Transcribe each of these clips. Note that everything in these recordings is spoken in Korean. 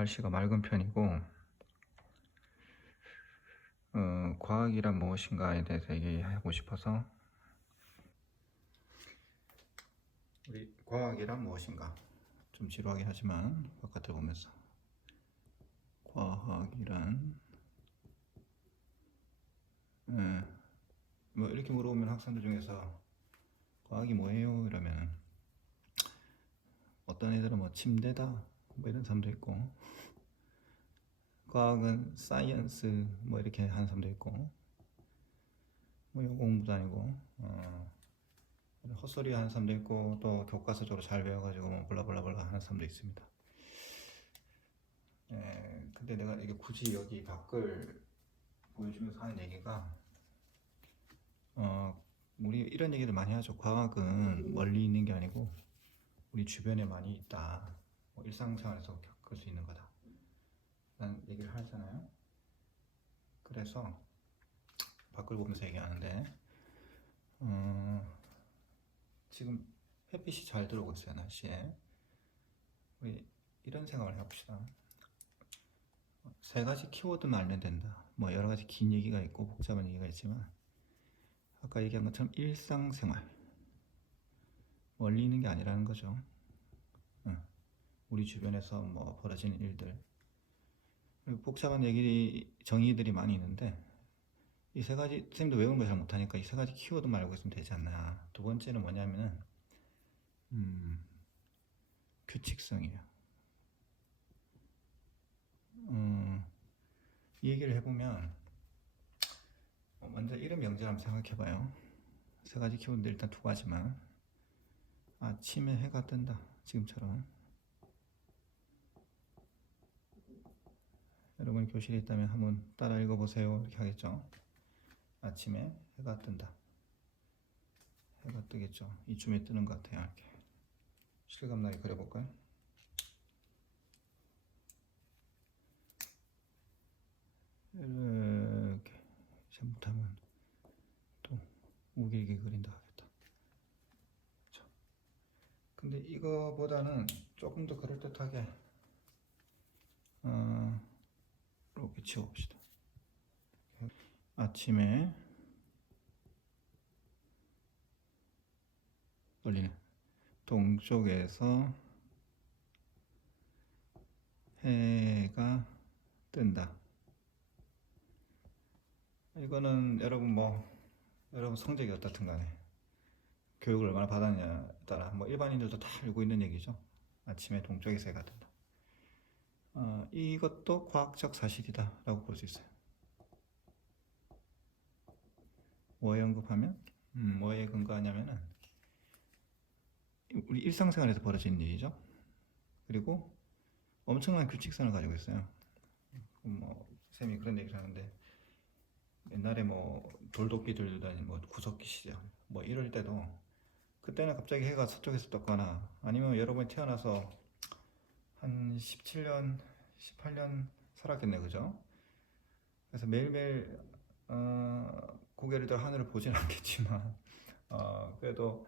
날씨가 맑은 편이고, 과학이란 무엇인가에 대해서 얘기하고 싶어서, 우리 과학이란 무엇인가? 좀 지루하긴 하지만 바깥을 보면서 과학이란 뭐 이렇게 물어보면 학생들 중에서 과학이 뭐예요? 이러면 어떤 애들은 뭐 침대다 뭐 이런 사람도 있고, 과학은 사이언스 뭐 이렇게 하는 사람도 있고, 뭐 영어 공부도 아니고 헛소리 하는 사람도 있고, 또 교과서적으로 잘 배워가지고 뭐 블라블라블라 하는 사람도 있습니다. 근데 내가 이게 굳이 여기 밖을 보여주면서 하는 얘기가, 우리 이런 얘기를 많이 하죠. 과학은 멀리 있는 게 아니고 우리 주변에 많이 있다. 뭐 일상생활에서 겪을 수 있는 거다. 라는 얘기를 하잖아요. 그래서 밖을 보면서 얘기하는데, 지금 햇빛이 잘 들어오고 있어요. 날씨에. 우리 이런 생각을 해봅시다. 세 가지 키워드만 알면 된다. 뭐 여러 가지 긴 얘기가 있고 복잡한 얘기가 있지만, 아까 얘기한 것처럼 일상생활, 멀리 있는 게 아니라는 거죠. 우리 주변에서 뭐 벌어지는 일들, 그리고 복잡한 얘기, 정의들이 많이 있는데, 이 세 가지, 선생님도 외우는 거 잘 못하니까 이 세 가지 키워드만 알고 있으면 되지 않나. 두 번째는 뭐냐면은 규칙성이에요. 이 얘기를 해보면, 먼저 이름 명제를 한번 생각해봐요. 세 가지 키워드 일단 두 가지만. 아침에 해가 뜬다. 지금처럼. 여러분 교실에 있다면 한번 따라 읽어보세요. 이렇게 하겠죠. 아침에 해가 뜬다. 해가 뜨겠죠. 이쯤에 뜨는 것 같아요. 이렇게 실감나게 그려볼까요? 이렇게 잘못하면 또 우길게 그린다 하겠다. 그렇죠? 근데 이거보다는 조금 더 그럴듯하게 이렇게 지워봅시다. 아침에 떨리네. 동쪽에서 해가 뜬다. 이거는 여러분 성적이 어떻든 간에 교육을 얼마나 받았냐에 따라 뭐 일반인들도 다 알고 있는 얘기죠. 아침에 동쪽에서 해가 뜬다. 이것도 과학적 사실이다 라고 볼 수 있어요. 뭐에 언급하면? 뭐에 근거하냐면은 우리 일상생활에서 벌어지는 일이죠. 그리고 엄청난 규칙성을 가지고 있어요. 뭐 쌤이 그런 얘기를 하는데, 옛날에 뭐 돌도끼 들다니 뭐 구석기 시절 뭐 이럴 때도, 그때는 갑자기 해가 서쪽에서 떴거나 아니면 여러분이 태어나서 한 17년 18년 살았겠네, 그죠? 그래서 매일매일 고개를 들어 하늘을 보진 않겠지만, 그래도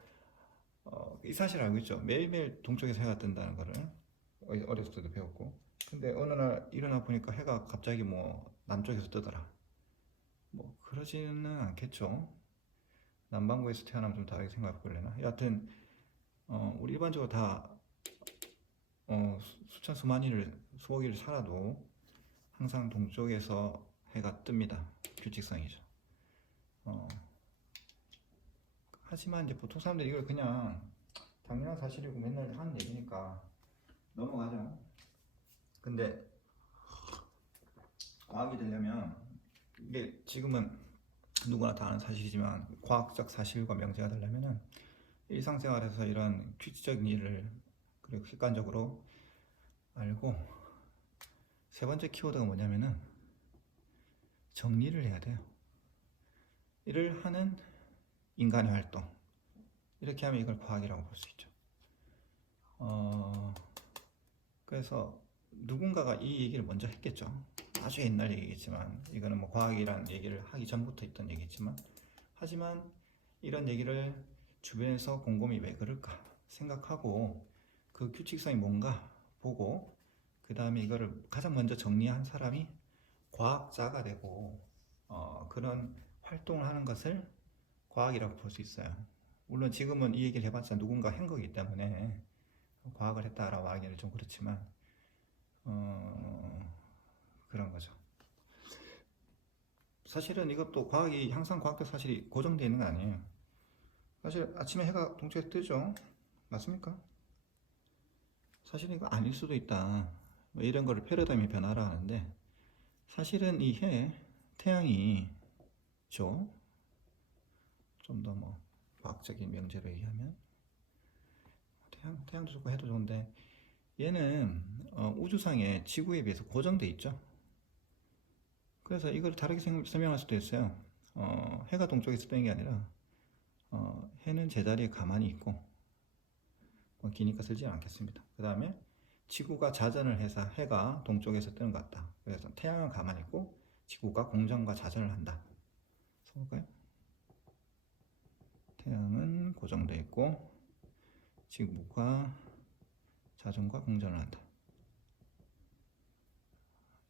이 사실을 알고 있죠. 매일매일 동쪽에서 해가 뜬다는 거를 어렸을 때도 배웠고. 근데 어느 날 일어나 보니까 해가 갑자기 뭐 남쪽에서 뜨더라. 뭐 그러지는 않겠죠. 남반구에서 태어나면 좀 다르게 생각해 볼래나. 여하튼 우리 일반적으로 다 수천 수만 일을, 수억 일을 살아도 항상 동쪽에서 해가 뜹니다. 규칙성이죠. 하지만 이제 보통 사람들이 이걸 그냥 당연한 사실이고 맨날 하는 얘기니까 넘어가죠. 근데 과학이 되려면, 이게 지금은 누구나 다 아는 사실이지만 과학적 사실과 명제가 되려면은 일상생활에서 이런 규칙적인 일을 그리고 객관적으로 알고, 세 번째 키워드가 뭐냐면은 정리를 해야 돼요. 일을 하는 인간의 활동, 이렇게 하면 이걸 과학이라고 볼 수 있죠. 그래서 누군가가 이 얘기를 먼저 했겠죠. 아주 옛날 얘기겠지만, 이거는 뭐 과학이란 얘기를 하기 전부터 있던 얘기겠지만, 하지만 이런 얘기를 주변에서 곰곰이 왜 그럴까 생각하고 그 규칙성이 뭔가 보고, 그 다음에 이거를 가장 먼저 정리한 사람이 과학자가 되고 그런 활동을 하는 것을 과학이라고 볼 수 있어요. 물론 지금은 이 얘기를 해봤자 누군가 한 거기 때문에 과학을 했다라고 하기는 좀 그렇지만 그런 거죠. 사실은 이것도 과학이 항상 과학적 사실이 고정되어 있는 거 아니에요. 사실 아침에 해가 동쪽에서 뜨죠. 맞습니까? 사실은 이거 아닐 수도 있다. 뭐 이런 거를 패러다임의 변화라 하는데 사실은 이 태양이 좀 더 뭐 과학적인 명제로 얘기하면 태양도 좋고 해도 좋은데 얘는 우주상에 지구에 비해서 고정돼 있죠. 그래서 이걸 다르게 설명할 수도 있어요. 해가 동쪽에서 뜨는 게 아니라 해는 제자리에 가만히 있고 기니까 쓰지 않겠습니다. 그 다음에 지구가 자전을 해서 해가 동쪽에서 뜨는 것 같다. 그래서 태양은 가만히 있고 지구가 공전과 자전을 한다. 써볼까요? 태양은 고정되어 있고 지구가 자전과 공전을 한다.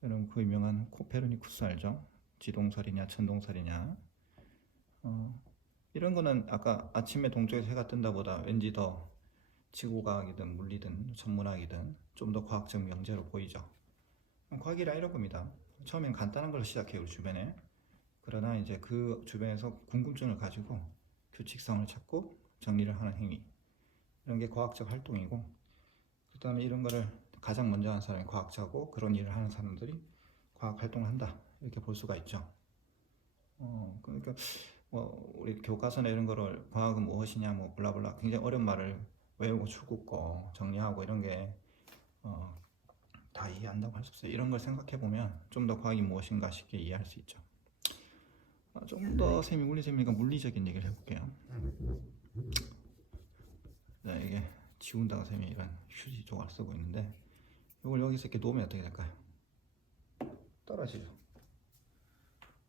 여러분 그 유명한 코페르니쿠스 알죠? 지동설이냐 천동설이냐. 이런 거는 아까 아침에 동쪽에서 해가 뜬다 보다 왠지 더 지구과학이든 물리든 천문학이든 좀 더 과학적 명제로 보이죠. 과학이라 이런 겁니다. 처음엔 간단한 걸 시작해요, 우리 주변에. 그러나 이제 그 주변에서 궁금증을 가지고 규칙성을 찾고 정리를 하는 행위, 이런 게 과학적 활동이고, 그 다음에 이런 거를 가장 먼저 하는 사람이 과학자고, 그런 일을 하는 사람들이 과학 활동을 한다, 이렇게 볼 수가 있죠. 그러니까 우리 교과서나 이런 거를 과학은 무엇이냐 뭐 블라블라 굉장히 어려운 말을 외우고 추구고 정리하고 이런 게 다 이해한다고 할 수 없어요. 이런 걸 생각해 보면 좀 더 과학이 무엇인가 쉽게 이해할 수 있죠. 좀 더 셈이 물리적이니까 물리적인 얘기를 해볼게요. 네, 이게 지운다고 셈이 이런 휴지 조각 쓰고 있는데 이걸 여기서 이렇게 놓으면 어떻게 될까요? 떨어지죠.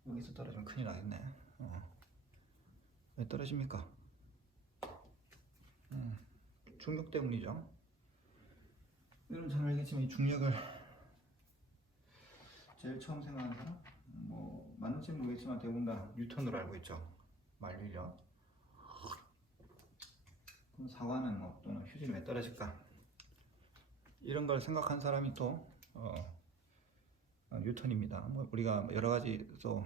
여기서 떨어지면 큰일 나겠네. 왜 떨어집니까? 중력 때문이죠. 여러분 잘 알겠지만 이 중력을 제일 처음 생각한 사람? 뭐 맞는지는 모르겠지만 대부분 다 뉴턴으로 알고 있죠. 만리력. 그럼 사과는 뭐 또는 휴지는 왜 떨어질까? 이런 걸 생각한 사람이 또 뉴턴입니다. 뭐 우리가 여러 가지 또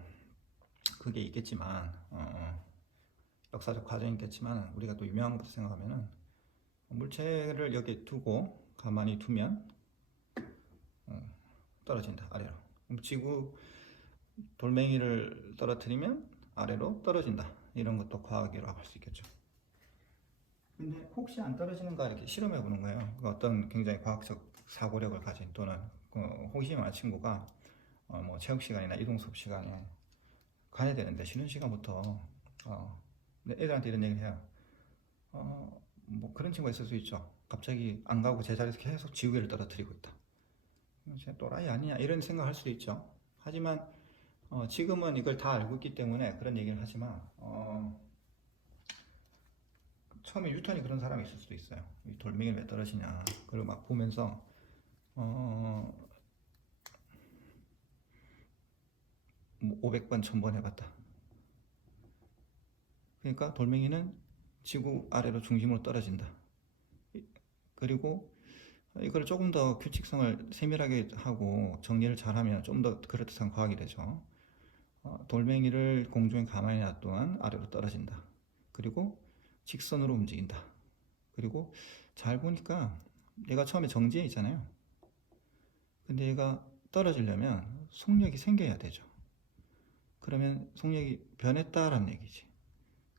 그게 있겠지만 역사적 과정이 있겠지만 우리가 또 유명한 것을 생각하면은 물체를 여기 두고 가만히 두면 떨어진다, 아래로. 지구 돌멩이를 떨어뜨리면 아래로 떨어진다, 이런 것도 과학이라고 할 수 있겠죠. 근데 혹시 안 떨어지는가 이렇게 실험해 보는 거예요. 어떤 굉장히 과학적 사고력을 가진 또는 호기심한 친구가 뭐 체육 시간이나 이동 수업 시간에 가야 되는데 쉬는 시간부터 애들한테 이런 얘기를 해요. 뭐 그런 친구가 있을 수 있죠. 갑자기 안 가고 제자리에서 계속 지우개를 떨어뜨리고 있다. 쟤 또라이 아니냐 이런 생각할 수도 있죠. 하지만 지금은 이걸 다 알고 있기 때문에 그런 얘기를 하지만 처음에 뉴턴이 그런 사람이 있을 수도 있어요. 이 돌멩이를 왜 떨어지냐. 그리고 막 보면서 뭐 500번 1000번 해봤다. 그러니까 돌멩이는 지구 아래로 중심으로 떨어진다. 그리고 이걸 조금 더 규칙성을 세밀하게 하고 정리를 잘하면 좀 더 그럴듯한 과학이 되죠. 돌멩이를 공중에 가만히 놔두면 아래로 떨어진다. 그리고 직선으로 움직인다. 그리고 잘 보니까 얘가 처음에 정지해 있잖아요. 근데 얘가 떨어지려면 속력이 생겨야 되죠. 그러면 속력이 변했다라는 얘기지.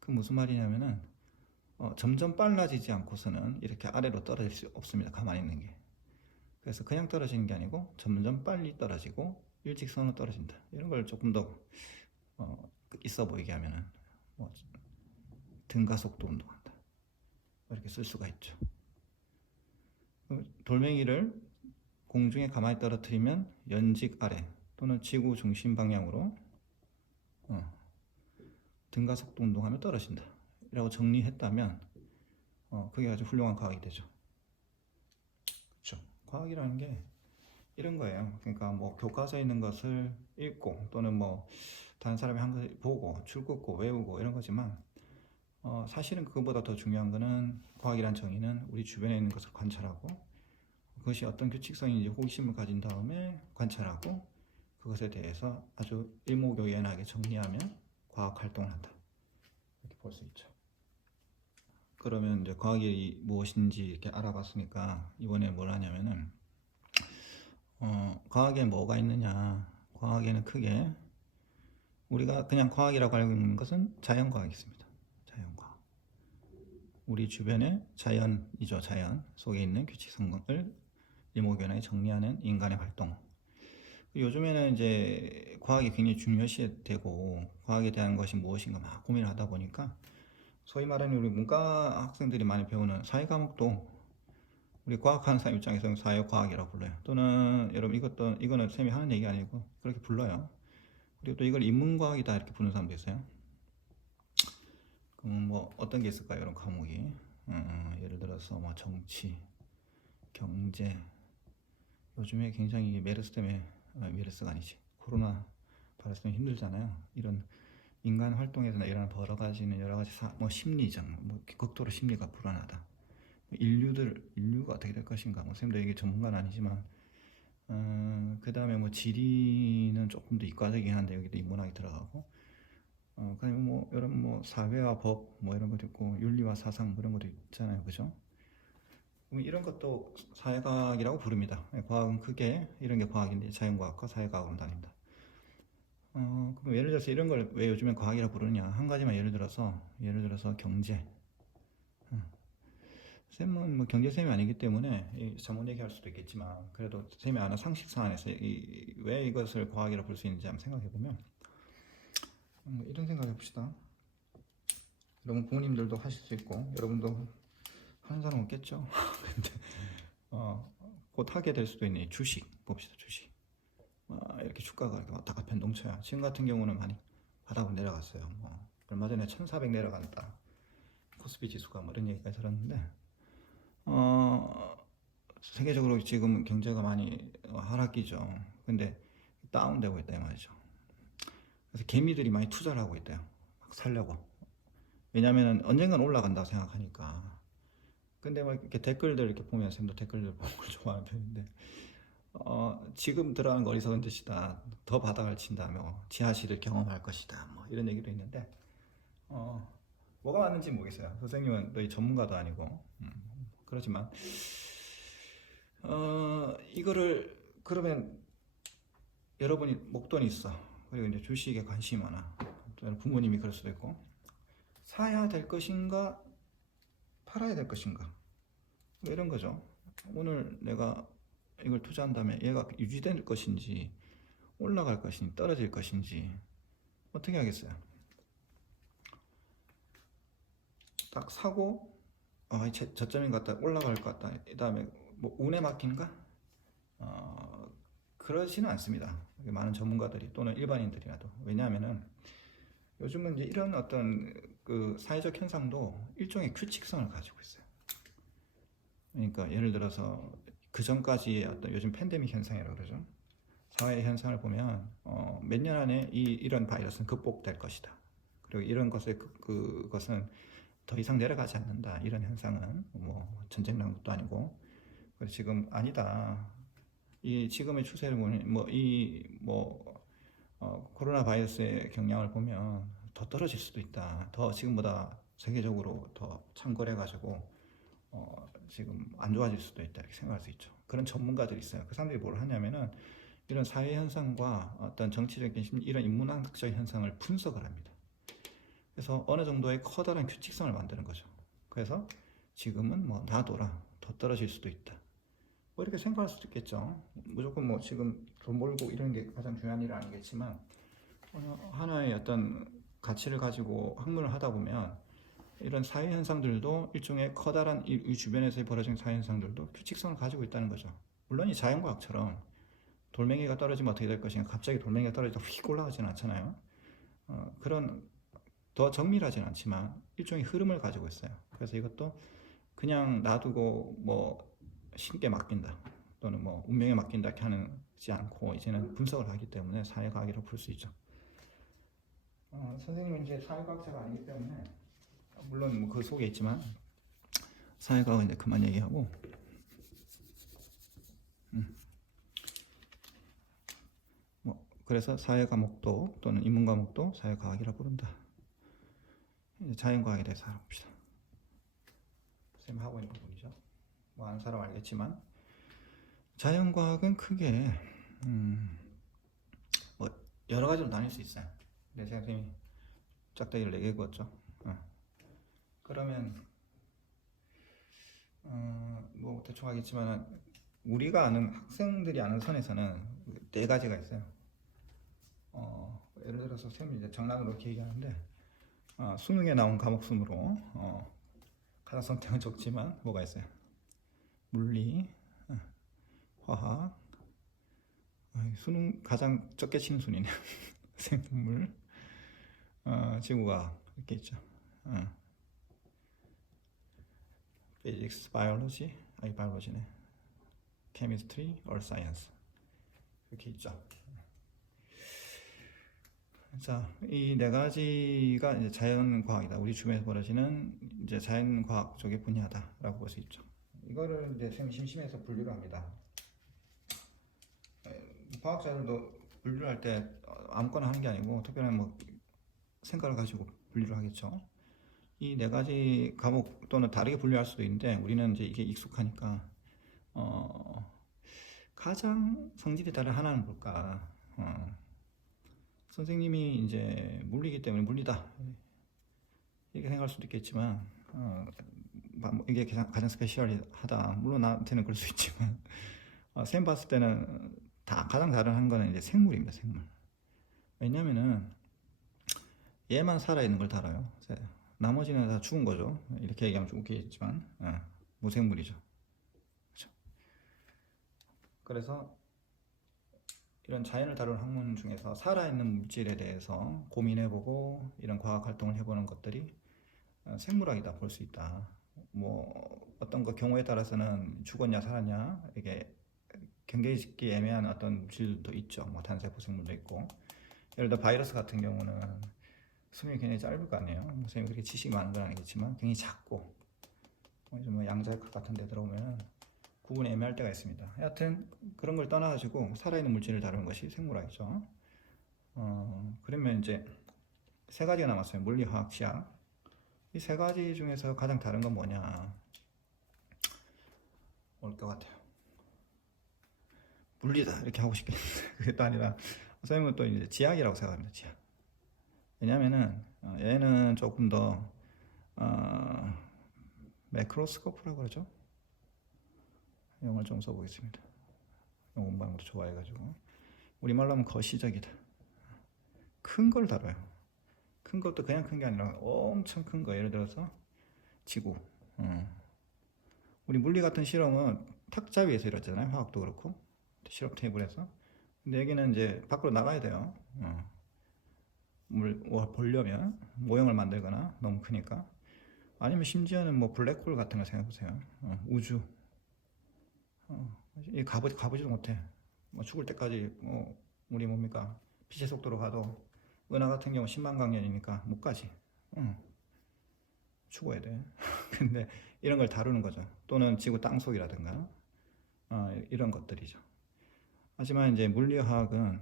그 무슨 말이냐면은 점점 빨라지지 않고서는 이렇게 아래로 떨어질 수 없습니다. 가만히 있는 게. 그래서 그냥 떨어지는 게 아니고 점점 빨리 떨어지고 일직선으로 떨어진다. 이런 걸 조금 더 있어 보이게 하면은 뭐 등가속도 운동한다, 이렇게 쓸 수가 있죠. 돌멩이를 공중에 가만히 떨어뜨리면 연직 아래 또는 지구 중심 방향으로 등가속도 운동하면 떨어진다 라고 정리했다면 그게 아주 훌륭한 과학이 되죠. 그렇죠. 과학이라는 게 이런 거예요. 그러니까 뭐 교과서에 있는 것을 읽고 또는 뭐 다른 사람이 한 걸 보고 줄긋고 외우고 이런 거지만 사실은 그것보다 더 중요한 거는 과학이란 정의는 우리 주변에 있는 것을 관찰하고 그것이 어떤 규칙성인지 호기심을 가진 다음에 관찰하고 그것에 대해서 아주 일목요연하게 정리하면 과학 활동을 한다. 이렇게 볼 수 있죠. 그러면 이제 과학이 무엇인지 이렇게 알아봤으니까 이번에 뭘 하냐면은 과학에 뭐가 있느냐. 과학에는 크게 우리가 그냥 과학이라고 알고 있는 것은 자연과학이 있습니다. 자연과학. 우리 주변의 자연이죠. 자연 속에 있는 규칙성을 일목요연하게 정리하는 인간의 활동. 요즘에는 이제 과학이 굉장히 중요시되고 과학에 대한 것이 무엇인가 막 고민을 하다 보니까 소위 말하는 우리 문과 학생들이 많이 배우는 사회 과목도 우리 과학하는 사람 입장에서는 사회과학이라고 불러요. 또는 여러분 이거는 쌤이 하는 얘기 아니고 그렇게 불러요. 그리고 또 이걸 인문과학이다 이렇게 부르는 사람도 있어요. 그럼 뭐 어떤 게 있을까요? 이런 과목이 예를 들어서 뭐 정치, 경제. 요즘에 굉장히 메르스 때문에 메르스가 아니지 코로나 바이러스 때문에 힘들잖아요. 이런 인간 활동에서 일어나는 여러 가지 뭐 심리적, 뭐 극도로 심리가 불안하다. 인류가 어떻게 될 것인가. 뭐 쌤도 이게 전문가는 아니지만 그 다음에 뭐 지리는 조금 더 이과적이긴 한데 여기도 인문학이 들어가고 그다음에 뭐 여러분 뭐 사회와 법 뭐 이런 것도 있고 윤리와 사상 뭐 이런 것도 있잖아요, 그죠? 이런 것도 사회과학이라고 부릅니다. 과학은 크게 이런 게 과학인데 자연과학과 사회과학으로 나뉩니다. 그럼 예를 들어서 이런 걸 왜 요즘엔 과학이라고 부르냐. 한 가지만 예를 들어서 경제. 쌤은 뭐 경제쌤이 아니기 때문에 전문 얘기할 수도 있겠지만 그래도 쌤이 아는 상식선 안에서 왜 이것을 과학이라고 부를 수 있는지 한번 생각해 보면 이런 생각해 봅시다. 여러분 부모님들도 하실 수 있고 여러분도 하는 사람 없겠죠. 근데 곧 하게 될 수도 있는 주식 봅시다. 주식 이렇게 주가가 이렇게 왔다 갔다 변동쳐요. 지금 같은 경우는 많이 바닥으로 내려갔어요. 뭐 얼마 전에 1400 내려간다. 코스피 지수가 뭐 이런 얘기까지 들었는데 세계적으로 지금 경제가 많이 하락기죠. 근데 다운되고 있다 이 말이죠. 그래서 개미들이 많이 투자를 하고 있대요. 막 살려고. 왜냐면은 언젠간 올라간다고 생각하니까. 근데 뭐 이렇게 댓글들 이렇게 보면 쌤도 댓글들 보는 걸 좋아하는 편인데 지금 들어가는 거 어리석은 짓이다. 더 바닥을 친다며 지하실을 경험할 것이다. 뭐 이런 얘기도 있는데 뭐가 맞는지 모르겠어요. 선생님은 너희 전문가도 아니고 그렇지만 이거를 그러면 여러분이 목돈이 있어. 그리고 이제 주식에 관심이 많아. 또는 부모님이 그럴 수도 있고 사야 될 것인가 팔아야 될 것인가 뭐 이런 거죠. 오늘 내가 이걸 투자한다면 얘가 유지될 것인지 올라갈 것인지 떨어질 것인지 어떻게 하겠어요? 딱 사고 저점인 것 같다 올라갈 것 같다 그 다음에 뭐 운에 맡긴가? 그러지는 않습니다. 많은 전문가들이 또는 일반인들이라도. 왜냐하면은 요즘은 이제 이런 어떤 그 사회적 현상도 일종의 규칙성을 가지고 있어요. 그러니까 예를 들어서 그 전까지의 어떤 요즘 팬데믹 현상이라고 그러죠. 사회 현상을 보면 몇 년 안에 이런 바이러스는 극복될 것이다. 그리고 이런 그것은 더 이상 내려가지 않는다. 이런 현상은 뭐 전쟁 난 것도 아니고 그리고 지금 아니다. 이 지금의 추세를 보면 코로나 바이러스의 경향을 보면 더 떨어질 수도 있다. 더 지금보다 세계적으로 더 창궐해가지고 지금 안 좋아질 수도 있다 이렇게 생각할 수 있죠. 그런 전문가들이 있어요. 그 사람들이 뭘 하냐면은 이런 사회 현상과 어떤 정치적인 이런 인문학적 현상을 분석을 합니다. 그래서 어느 정도의 커다란 규칙성을 만드는 거죠. 그래서 지금은 뭐 놔둬라 더 떨어질 수도 있다. 뭐 이렇게 생각할 수도 있겠죠. 무조건 뭐 지금 돈 벌고 이런 게 가장 중요한 일은 아니겠지만 하나의 어떤 가치를 가지고 학문을 하다 보면 이런 사회 현상들도 일종의 커다란 이 주변에서 벌어진 사회 현상들도 규칙성을 가지고 있다는 거죠. 물론 이 자연과학처럼 돌멩이가 떨어지면 어떻게 될 것인가 갑자기 돌멩이가 떨어지다 휙 올라가지는 않잖아요. 그런 더 정밀하진 않지만 일종의 흐름을 가지고 있어요. 그래서 이것도 그냥 놔두고 뭐 신께 맡긴다. 또는 뭐 운명에 맡긴다 이렇게 하지 않고 이제는 분석을 하기 때문에 사회과학이라고 부를 수 있죠. 선생님은 이제 사회과학자가 아니기 때문에 물론 뭐 그 속에 있지만 사회과학은 이제 그만 얘기하고 뭐 그래서 사회 과목도 또는 인문 과목도 사회과학이라고 부른다. 이제 자연과학에 대해서 알아봅시다. 선생님 하고 있는 부분이죠. 뭐 아는 사람 알겠지만 자연과학은 크게 뭐 여러 가지로 나뉠 수 있어요. 근데 선생님이 짝대기를 4개 그었죠. 그러면 뭐 대충 하겠지만 우리가 아는 학생들이 아는 선에서는 4가지가 있어요. 예를 들어서 선생님이 이제 장난으로 이렇게 얘기하는데 수능에 나온 과목 순으로 가장 선택은 적지만 뭐가 있어요? 물리, 화학, 수능 가장 적게 치는 순이네요. 생물, 지구과학 이렇게 있죠. Physics, Biology, 바이올로지네. Chemistry, Earth Science 이렇게 있죠. 자, 이 4가지가 이제 자연과학이다. 우리 주변에서 벌어지는 이제 자연과학 쪽의 분야다라고 볼 수 있죠. 이거를 이제 쌤이 심심해서 분류를 합니다. 과학자들도 분류를 할 때 아무거나 하는 게 아니고 특별한 뭐 생각을 가지고 분류를 하겠죠. 이 4가지 과목 또는 다르게 분류할 수도 있는데 우리는 이제 이게 익숙하니까 가장 성질이 다른 하나는 뭘까? 선생님이 이제 물리기 때문에 물리다 이렇게 생각할 수도 있겠지만 이게 가장 스페셜하다. 물론 나한테는 그럴 수 있지만 쌤 봤을 때는 가장 다른 한 거는 이제 생물입니다. 생물. 왜냐면은 얘만 살아있는 걸 다뤄요. 나머지는 다 죽은 거죠. 이렇게 얘기하면 좀 웃기겠지만 무생물이죠. 그렇죠? 그래서 이런 자연을 다루는 학문 중에서 살아있는 물질에 대해서 고민해보고 이런 과학 활동을 해보는 것들이 생물학이다 볼 수 있다. 뭐 어떤 거 경우에 따라서는 죽었냐 살았냐 이게 경계짓기 애매한 어떤 물질도 있죠. 뭐 단세포 생물도 있고 예를 들어 바이러스 같은 경우는 수명이 굉장히 짧을 거 아니에요. 선생님이 그렇게 지식이 많은 건 아니겠지만 굉장히 작고 뭐 양자역학 같은 데 들어오면 구분이 애매할 때가 있습니다. 하여튼 그런 걸 떠나가지고 살아있는 물질을 다루는 것이 생물학이죠. 그러면 이제 3가지가 남았어요. 물리, 화학, 지학. 이 3가지 중에서 가장 다른 건 뭐냐? 올 것 같아요. 물리다 이렇게 하고 싶겠는데 그게 또 아니라 선생님은 또 이제 지학이라고 생각합니다. 지학. 왜냐면은 얘는 조금 더 매크로스코프라고 그러죠. 영어를 좀 써보겠습니다. 영어 공부하는 것도 좋아해가지고 우리말로 하면 거시적이다. 큰 걸 다뤄요. 큰 것도 그냥 큰 게 아니라 엄청 큰 거. 예를 들어서 지구. 우리 물리 같은 실험은 탁자 위에서 이루어지잖아요. 화학도 그렇고 실험 테이블에서. 근데 여기는 이제 밖으로 나가야 돼요. 물 보려면 모형을 만들거나 너무 크니까. 아니면 심지어는 뭐 블랙홀 같은 거 생각해보세요. 우주. 가보지도 못해. 뭐 죽을 때까지 우리 뭡니까 빛의 속도로 가도 은하 같은 경우 10만 광년이니까 못 가지. 죽어야 돼. 근데 이런 걸 다루는 거죠. 또는 지구 땅속이라든가 이런 것들이죠. 하지만 이제 물리화학은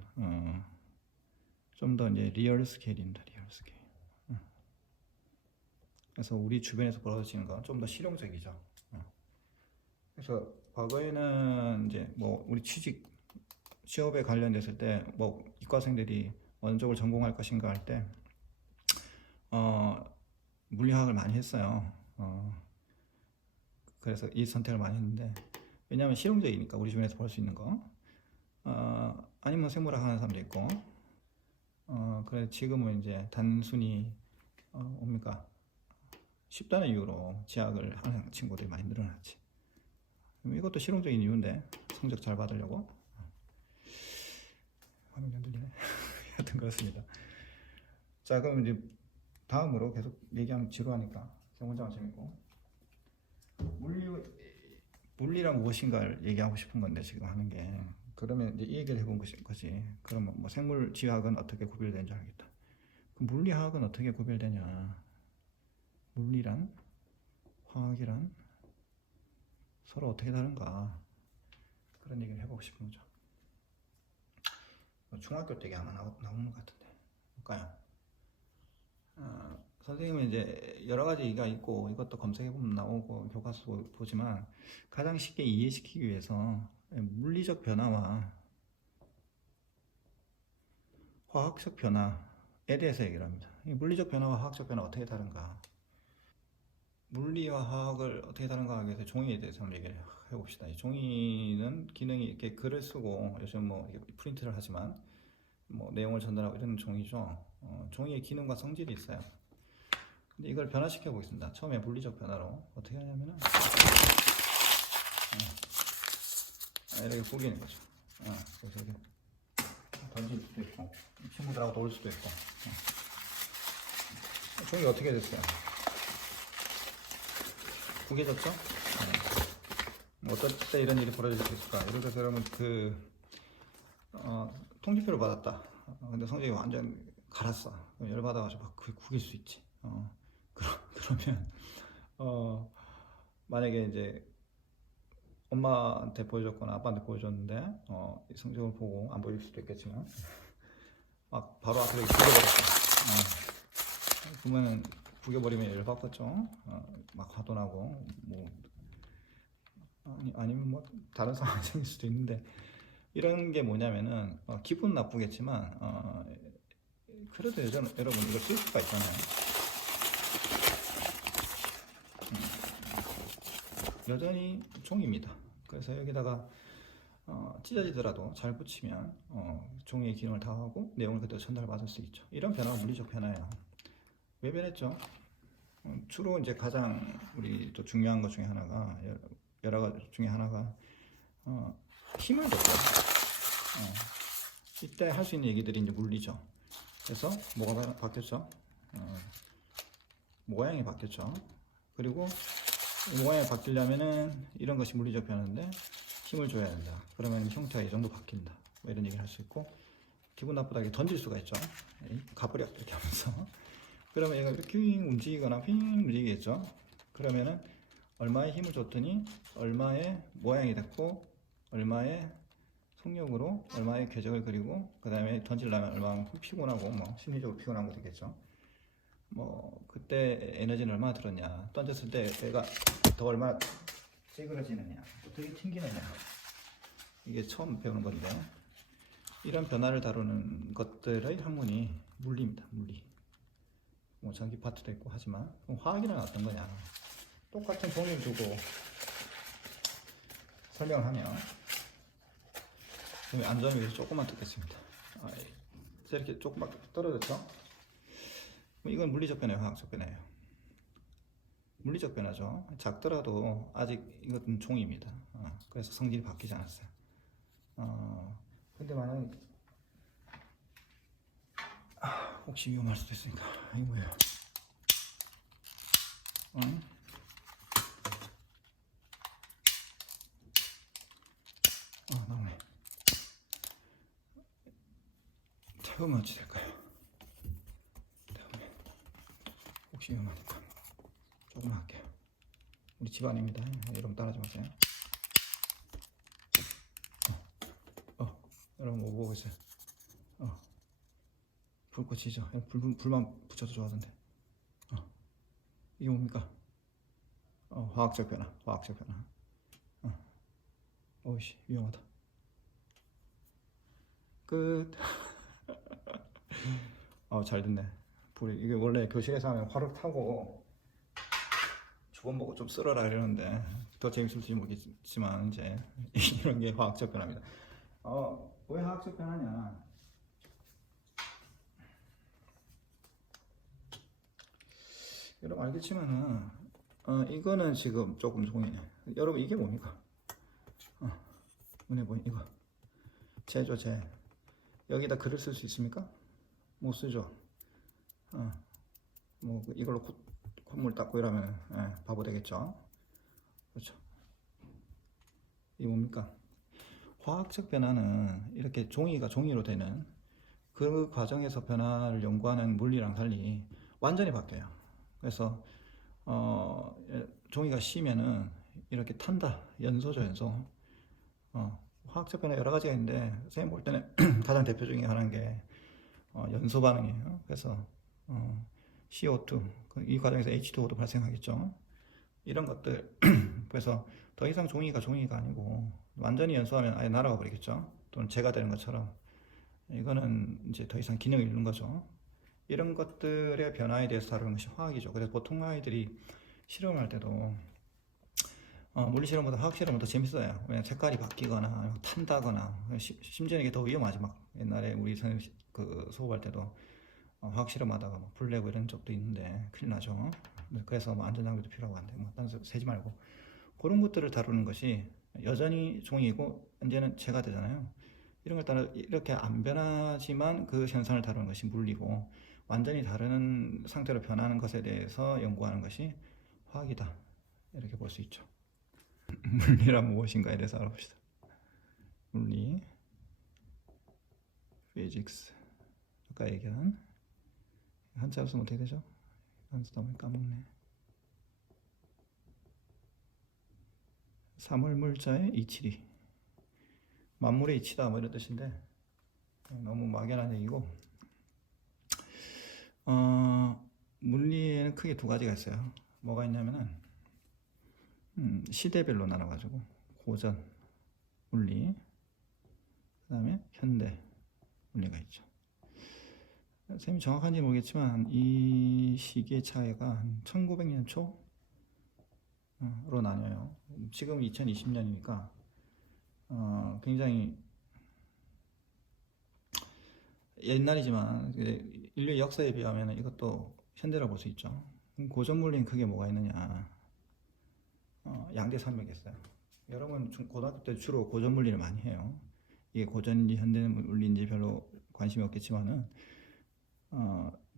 좀 더 이제 리얼 스케일입니다. 리얼 스케일. 그래서 우리 주변에서 벌어지는 건 좀 더 실용적이죠. 그래서 과거에는 이제 뭐 우리 취업에 관련됐을 때 뭐 이과생들이 어느 쪽을 전공할 것인가 할 때 물리학을 많이 했어요. 그래서 이 선택을 많이 했는데 왜냐하면 실용적이니까 우리 주변에서 볼 수 있는 거. 아니면 생물학 하는 사람도 있고. 그래 지금은 이제 단순히 뭡니까 쉽다는 이유로 지학을 하는 친구들이 많이 늘어났지. 이것도 실용적인 이유인데 성적 잘 받으려고. 화면이 안 들리네. 하여튼 그렇습니다. 자 그럼 이제 다음으로 계속 얘기하면 지루하니까 세 문장은 재밌고 물리란 무엇인가를 얘기하고 싶은 건데 지금 하는 게. 그러면 이제 이 얘기를 해본 거지. 그러면 뭐 생물 지학은 어떻게 구별되는지 알겠다. 그럼 물리학은 어떻게 구별되냐? 물리란 화학이란 서로 어떻게 다른가? 그런 얘기를 해보고 싶은 거죠. 중학교 때 아마 나오는 것 같은데. 볼까요? 선생님은 이제 여러 가지가 있고 이것도 검색해보면 나오고 교과서 보지만 가장 쉽게 이해시키기 위해서 물리적 변화와 화학적 변화에 대해서 얘기를 합니다. 물리적 변화와 화학적 변화가 어떻게 다른가? 물리와 화학을 어떻게 다른가 하기 위해서 종이에 대해서 한번 얘기를 해봅시다. 종이는 기능이 이렇게 글을 쓰고 요즘 뭐 프린트를 하지만 뭐 내용을 전달하고 이런 종이죠. 종이의 기능과 성질이 있어요. 근데 이걸 변화시켜 보겠습니다. 처음에 물리적 변화로 어떻게 하냐면은 이렇게 구기는 거죠. 그래서 이렇게 던질 수도 있고 친구들하고 놀 수도 있고. 종이 어떻게 됐어요? 구겨졌죠? 어떨 때 이런 일이 벌어질 수 있을까? 예를 들어서 여러분 통지표를 받았다. 근데 성적이 완전 갈았어. 열받아가지고 막 그게 구길 수 있지. 그러면 만약에 이제 엄마한테 보여줬거나 아빠한테 보여줬는데 성적을 보고 안 보일 수도 있겠지만 막 바로 앞에 구겨버렸어. 그러면 구겨버리면 열받겠죠. 막 화도 나고 뭐 아니면 뭐 다른 상황이 생길 수도 있는데 이런 게 뭐냐면은 기분 나쁘겠지만 그래도 여러분 이거 쓸 수가 있잖아요. 여전히 종입니다. 그래서 여기다가 찢어지더라도 잘 붙이면 종이의 기능을 다하고 내용을 그대로 전달받을 수 있죠. 이런 변화가 물리적 변화예요. 왜 변했죠? 주로 이제 가장 우리 또 중요한 것 중에 하나가 여러 가지 중에 하나가 힘을 줬어요. 이때 할 수 있는 얘기들이 이제 물리죠. 그래서 뭐가 바뀌었죠? 모양이 바뀌었죠. 그리고 모양이 바뀌려면은 이런 것이 물리적 변화인데 힘을 줘야 된다. 그러면 형태가 이 정도 바뀐다. 뭐 이런 얘기를 할 수 있고 기분 나쁘다게 던질 수가 있죠. 가버려 이렇게 하면서 그러면 얘가 이렇게 움직이거나 핑 움직이겠죠. 그러면은 얼마의 힘을 줬더니 얼마의 모양이 됐고 얼마의 속력으로 얼마의 궤적을 그리고 그 다음에 던지려면 얼마만큼 피곤하고 뭐 심리적으로 피곤한 것도 있겠죠. 뭐 그때 에너지는 얼마나 들었냐, 던졌을 때 얘가 더 얼마나 찌그러지느냐, 어떻게 튕기느냐, 이게 처음 배우는 건데 이런 변화를 다루는 것들의 학문이 물리입니다. 물리. 뭐 전기 파트도 있고 하지만 화학이란 어떤 거냐, 똑같은 종이를 두고 설명을 하면 안전을 위해서 조금만 듣겠습니다. 이렇게 조금만 떨어졌죠? 이건 물리적 변화예요, 화학적 변화예요? 물리적 변화죠. 작더라도 아직 이것은 종입니다. 그래서 성질이 바뀌지 않았어요. 근데 만약에 혹시 위험할 수도 있으니까 이거 뭐예요? 나오네. 태우면 어찌 될까요? 태우면 혹시 위험하니까 조금만 할게요. 우리 집안입니다. 여러분 따라하지 마세요. 여러분 뭐 보고 있어요? 불꽃이죠. 불만 붙여도 좋아하던데. 이게 뭡니까? 화학적 변화. 화학적 변화. 어이씨 위험하다. 끝. 잘 됐네. 불이 이게 원래 교실에서 하면 화를 타고 주변 보고 좀 쓸어라 이러는데 더 재밌을지 모르겠지만 이제 이런 게 화학적 변화입니다. 왜 화학적 변화냐? 여러분 알겠지만은 이거는 지금 조금 종이네. 여러분 이게 뭡니까? 눈에 보이 이거 재죠, 재. 여기다 글을 쓸 수 있습니까? 못 쓰죠. 뭐 이걸로 콧물 닦고 이러면 바보 되겠죠. 그렇죠. 이 뭡니까? 화학적 변화는 이렇게 종이가 종이로 되는 그 과정에서 변화를 연구하는 물리랑 달리 완전히 바뀌어요. 그래서 종이가 쉬면은 이렇게 탄다. 연소죠, 연소. 화학적 변화 여러 가지가 있는데 선생님 볼 때는 가장 대표 중에 하나인 게 연소 반응이에요. 그래서 CO2 이 과정에서 H2O도 발생하겠죠. 이런 것들 그래서 더 이상 종이가 아니고 완전히 연소하면 아예 날아가 버리겠죠. 또는 재가 되는 것처럼 이거는 이제 더 이상 기능을 잃는 거죠. 이런 것들의 변화에 대해서 다루는 것이 화학이죠. 그래서 보통 아이들이 실험할 때도 물리 실험보다 화학 실험은 더 재밌어요. 왜냐면 색깔이 바뀌거나 탄다거나 심지어 이게 더 위험하지. 막 옛날에 우리 선생님 그 수업할 때도 화학 실험하다가 막 불내고 이런 적도 있는데 큰일 나죠. 그래서 뭐 안전장비도 필요하고 한데 뭐 딴 데 세지 말고 그런 것들을 다루는 것이 여전히 종이고 이제는 재가 되잖아요. 이런 걸 따라 이렇게 안 변하지만 그 현상을 다루는 것이 물리고 완전히 다른 상태로 변하는 것에 대해서 연구하는 것이 화학이다. 이렇게 볼 수 있죠. 물리란 무엇인가에 대해서 알아봅시다. 물리, physics. 아까 얘기한 한자로 쓰면 어떻게 되죠? 한자도 한번 까먹네. 3월 물자의 이치리. 만물의 이치다 뭐 이런 뜻인데 너무 막연한 얘기고 물리에는 크게 두 가지가 있어요. 뭐가 있냐면은 시대별로 나눠가지고 고전 물리 그 다음에 현대 물리가 있죠. 선생님이 정확한지 모르겠지만 이 시기의 차이가 한 1900년 초로 나뉘어요. 지금 2020년이니까 굉장히 옛날이지만 인류의 역사에 비하면 이것도 현대라고 볼 수 있죠. 고전 물리는 크게 뭐가 있느냐? 양대 산맥이었어요. 여러분 고등학교 때 주로 고전 물리를 많이 해요. 이게 고전인지 현대 물리인지 별로 관심이 없겠지만은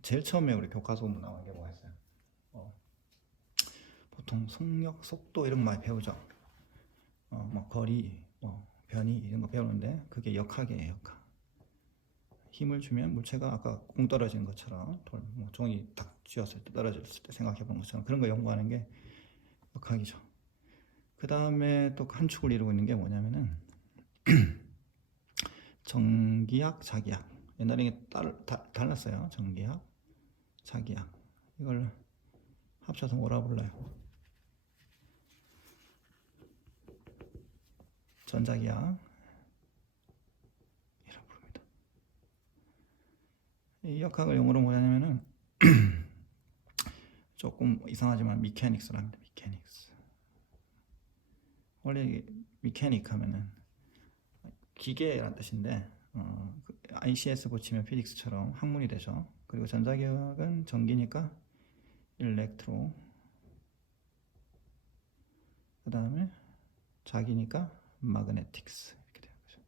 제일 처음에 우리 교과서 보면 나온 게 뭐가 있어요? 보통 속력, 속도 이런 거 많이 배우죠. 뭐 거리, 뭐 변이 이런 거 배우는데 그게 역학이에요, 역학. 힘을 주면 물체가 아까 공 떨어지는 것처럼 뭐 종이 딱 쥐었을 때 떨어졌을 때 생각해 본 것처럼 그런 거 연구하는 게 역학이죠. 그 다음에 또 한 축을 이루고 있는 게 뭐냐면은 전기학, 자기학. 옛날에 달랐어요. 전기학, 자기학. 이걸 합쳐서 뭐라 불러요? 전자기학. 이라고 부릅니다. 이 역학을 영어로 뭐냐면은 조금 이상하지만 미케닉스라 합니다. 미케닉스. 원래 미케닉 하면은 기계란 뜻인데 ICS 붙이면 피직스처럼 학문이 되죠. 그리고 전자기학은 전기니까 일렉트로, 그 다음에 자기니까 마그네틱스 이렇게 되는 거죠.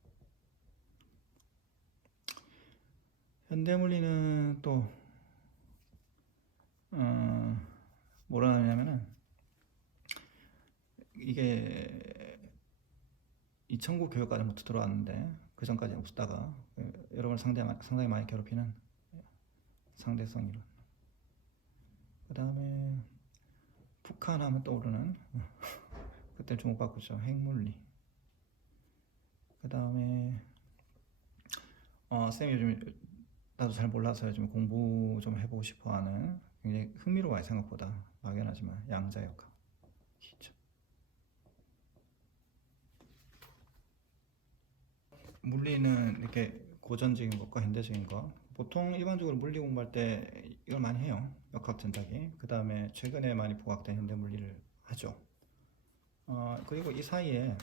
현대물리는 또 뭐라 하냐면은 이게 2009 교육과정부터 들어왔는데 그 전까지는 없다가 여러분을 상당히 많이 괴롭히는 상대성 이론. 그 다음에 북한 하면 떠오르는 그때 주목받고죠. 핵물리. 그 다음에 쌤이 요즘 나도 잘 몰라서 요즘 공부 좀 해보고 싶어하는 굉장히 흥미로워요. 생각보다 막연하지만 양자역학. 물리는 이렇게 고전적인 것과 현대적인 것. 보통 일반적으로 물리 공부할 때 이걸 많이 해요. 역학 전자기. 그 다음에 최근에 많이 부각된 현대 물리를 하죠. 그리고 이 사이에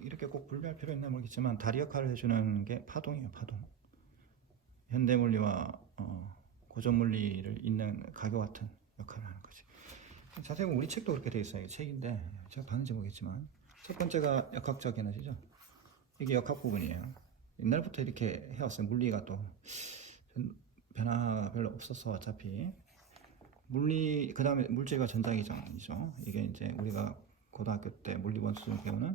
이렇게 꼭 분류할 필요 있나 모르겠지만 다리 역할을 해주는 게 파동이에요. 파동. 현대 물리와 고전 물리를 잇는 가교 같은 역할을 하는 거지. 자세히 보면 우리 책도 그렇게 돼 있어요. 책인데 제가 봤는지 모르겠지만 첫 번째가 역학적 에너지죠. 이게 역학 부분이에요. 옛날부터 이렇게 해왔어요. 물리가 또 변화 별로 없어서 어차피 물리 그 다음에 물질과 전자기전이죠. 이게 이제 우리가 고등학교 때 물리원 수준 배우는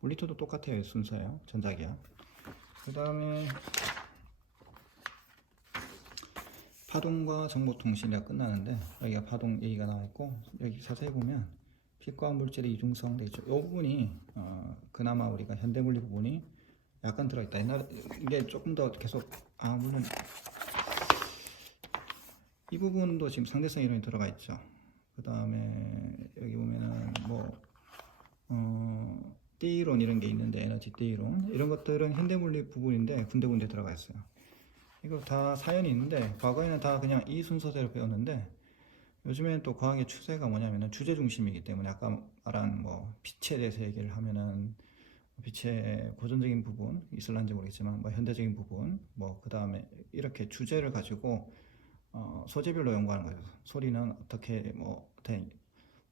물리투도 똑같아요. 순서예요. 전자기학. 그 다음에 파동과 정보통신이 끝나는데 여기가 파동 얘기가 나와 있고 여기 자세히 보면 빛과 물질의 이중성 되죠. 이 부분이 그나마 우리가 현대물리 부분이 약간 들어있다. 옛날에 이게 조금 더 계속 물론 이 부분도 지금 상대성 이론이 들어가 있죠. 그 다음에 여기 보면은 띠이론 이런 게 있는데 에너지 띠이론 이런 것들은 현대물리 부분인데 군데군데 들어가 있어요. 이거 다 사연이 있는데 과거에는 다 그냥 이 순서대로 배웠는데 요즘에는 또 과학의 추세가 뭐냐면은 주제 중심이기 때문에 아까 말한 빛에 대해서 얘기를 하면은 빛의 고전적인 부분 있을런지 모르겠지만 현대적인 부분 그 다음에 이렇게 주제를 가지고 소재별로 연구하는 거죠. 소리는 어떻게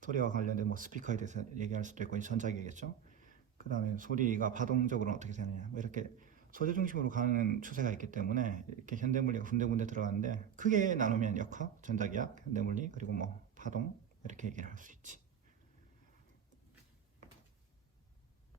소리와 관련된 스피커에 대해서 얘기할 수도 있고 전자기겠죠. 그 다음에 소리가 파동적으로 어떻게 되느냐 이렇게 소재 중심으로 가는 추세가 있기 때문에 이렇게 현대물리가 군데군데 들어가는데 크게 나누면 역학, 전자기학, 현대물리 그리고 파동 이렇게 얘기를 할 수 있지.